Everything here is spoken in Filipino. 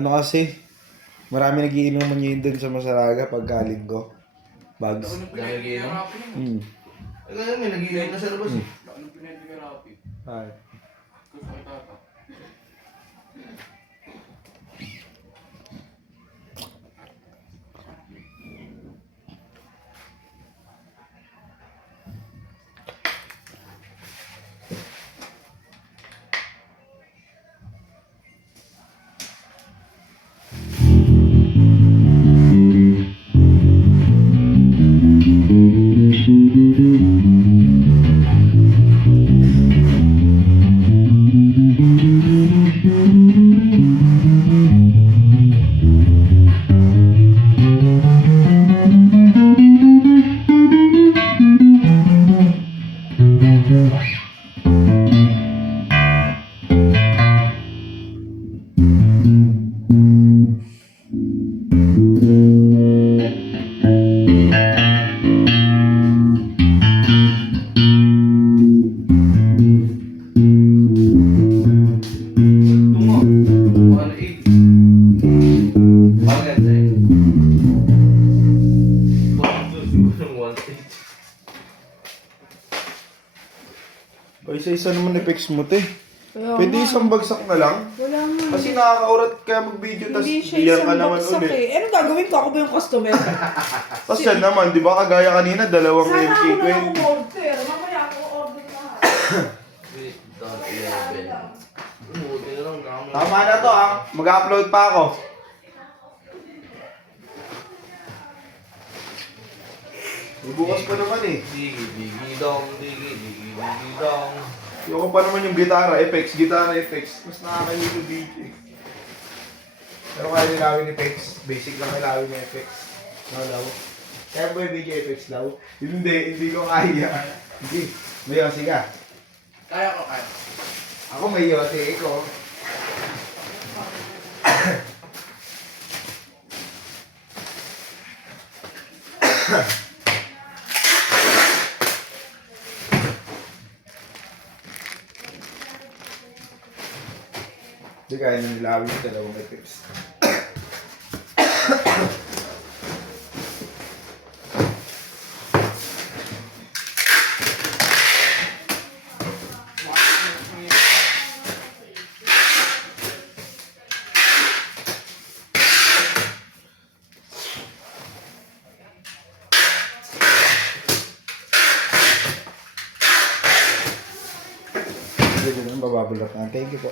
Ano kasi, marami nagiinuman yun dun sa Masaraga pagkalinggo. Bags. Nagiinom? Hmm. Ngayon may nagiinom na sa labas eh. Anong pinag-therapy? Ay. Gusto kay tata. Tungo. 180. Maganda eh. Bakit siguro ng 180? O isa-isa naman effects mo, te. Kaya Pwede nga. isang bagsak na lang. Wala nga. Kasi nakakaurat kaya mag-video, tas Hindi siya diyan isang ka naman baksak ulit. eh. Eh, anong gagawin ko? Ako ba yung customer? Tapos yan naman, di ba kagaya kanina, dalawang Sana ako na MK20. yung order. Mamaya ako order na. Wait, dot 11. Buti na lang naman. Tama na to ah, mag-upload pa ako. Bukas pa naman eh. Digi, digi, dong, digi, digi, digi, dong. Yung pa naman yung gitara effects. Mas nakakahilo DJ. Pero kaya nilawin effects, basic lang nilawin yung effects. No, daw. Kaya ba yung video effects daw? Hindi ko kaya. Hindi, may yosi ka. Kaya ko, kaya. Ako may yosi, ikaw. Hindi kaya nang nilawin yung dalawang effects. Hindi naman bababulak na. Thank you po.